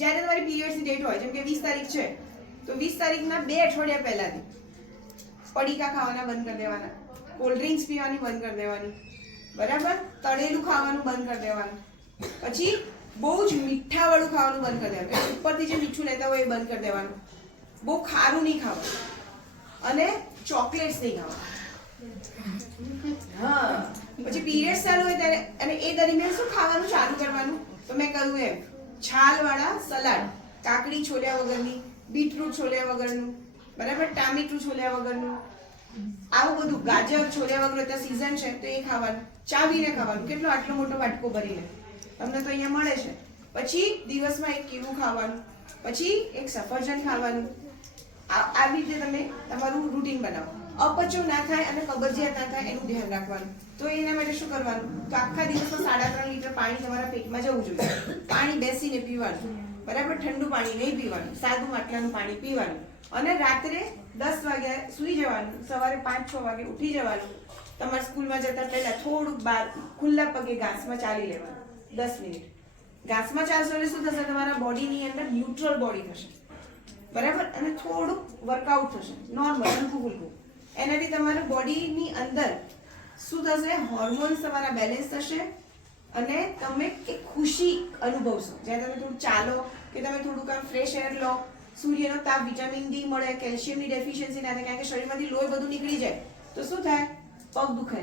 જ્યારે તમારી પીરિયડ્સની ડેટ હોય, જેમ કે 20 તારીખ છે, તો 20 તારીખના 2 અઠવાડિયા પહેલાથી પડીકા ખાવાના બંધ કરી દેવાના, કોલ્ડ ડ્રિંક્સ પીવાની બંધ કરી દેવાની, બરાબર, તળેલું ખાવાનું બંધ કરી દેવાનું, પછી બહુ જ મીઠા વાળું ખાવાનું બંધ કરી દેવાનું, ઉપરથી જે મીઠું લેતા હોય એ બંધ કરી દેવાનું, બહુ ખારું નહીં ખાવાનું અને ચોકલેટ્સ નહીં ખાવાનું. હા, પછી પીરિયડ્સ ચાલુ હોય ત્યારે અને એ દરમિયાન શું ખાવાનું ચાલુ કરવાનું, તો મેં કહ્યું એમ છાલવાળા સલાડ, કાકડી છોલ્યા વગરની, બીટરૂટ છોલ્યા વગરનું, બરાબર, ટામેટું છોલ્યા વગરનું, આવું બધું, ગાજર છોલ્યા વગર, અત્યારે સીઝન છે તો એ ખાવાનું, ચાવીને ખાવાનું, કેટલો આટલો મોટો વાટકો ભરીને, તમને તો અહીંયા મળે છે. પછી દિવસમાં એક કેળું ખાવાનું, પછી એક સફરજન ખાવાનું. આવી રીતે તમે તમારું રૂટીન બનાવો. અપચો ના થાય અને કબજિયાત ના થાય એનું ધ્યાન રાખવાનું. તો એના માટે શું કરવાનું, તો આખા દિવસમાં 3.5 લીટર પાણી તમારા પેટમાં જવું જોઈએ. પાણી બેસીને પીવાનું, બરાબર, ઠંડુ પાણી નહીં પીવાનું, સાદું માટલાનું પાણી પીવાનું. અને રાત્રે 10 વાગ્યા સુઈ જવાનું, સવારે 5-6 વાગે ઉઠી જવાનું. તમારે સ્કૂલમાં જતા પહેલા થોડુંક બહાર ખુલ્લા પગે ઘાસમાં ચાલી લેવાનું 10 મિનિટ. ઘાસમાં ચાલશો એટલે શું થશે, તમારા બોડીની અંદર ન્યુટ્રલ બોડી થશે, બરાબર, અને થોડુંક વર્કઆઉટ થશે, નોર્મલ, હલકું ફુલકું. એનાથી તમારા બોડીની અંદર શું થશે, હોર્મોન્સ તમારા બેલેન્સ થશે અને તમે એક ખુશી અનુભવશો. જ્યારે તમે થોડું ચાલો કે તમે થોડુંક આમ ફ્રેશ એર લો, સૂર્યનો તાપ, વિટામિન ડી મળે, કેલ્શિયમની ડેફિશિયન્સી ના થાય, કારણ કે શરીરમાંથી લોહી બધું નીકળી જાય તો શું થાય, પગ દુખે,